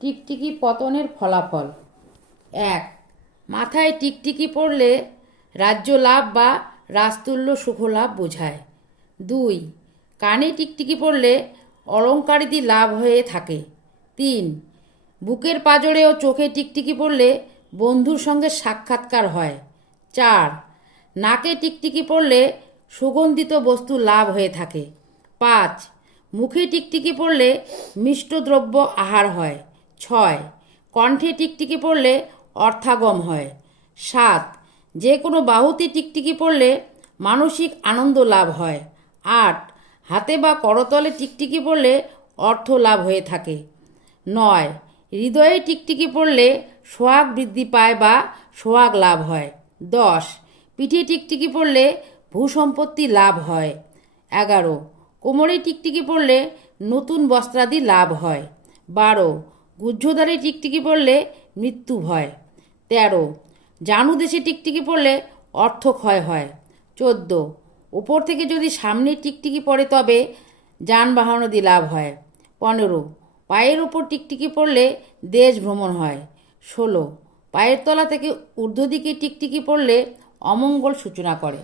টিকটিকি পতনের ফলাফল। ১. মাথায় টিকটিকি পড়লে রাজ্য লাভ বা রাজতুল্য সুখলাভ বোঝায়। ২. কানে টিকটিকি পড়লে অলঙ্কারিদি লাভ হয়ে থাকে। ৩. বুকের পাঁজরে ও চোখে টিকটিকি পড়লে বন্ধুর সঙ্গে সাক্ষাৎকার হয়। ৪. নাকে টিকটিকি পড়লে সুগন্ধিত বস্তু লাভ হয়ে থাকে। ৫. মুখে টিকটিকি পড়লে মিষ্ট দ্রব্য আহার হয়। ৬. কণ্ঠে টিকটিকি পড়লে অর্থাগম হয়। ৭. যে কোনো বাহুতে টিকটিকি পড়লে মানসিক আনন্দ লাভ হয়। ৮. হাতে বা করতলে টিকটিকি পড়লে অর্থ লাভ হয়ে থাকে। ৯. হৃদয়ে টিকটিকি পড়লে সোহাগ বৃদ্ধি পায় বা সোহাগ লাভ হয়। ১০. পিঠে টিকটিকি পড়লে ভূসম্পত্তি লাভ হয়। ১১. কোমরে টিকটিকি পড়লে নতুন বস্ত্রাদি লাভ হয়। ১২. গুহ্যদ্বারে টিকটিকি পড়লে মৃত্যু ভয়। ১৩. জানুদেশে টিকটিকি পড়লে অর্থ ক্ষয় হয়। ১৪. ওপর থেকে যদি সামনে টিকটিকি পড়ে তবে যানবাহনাদি লাভ হয়। ১৫. পায়ের ওপর টিকটিকি পড়লে দেশ ভ্রমণ হয়। ১৬. পায়ের তলা থেকে ঊর্ধ্ব দিকে টিকটিকি পড়লে অমঙ্গল সূচনা করে।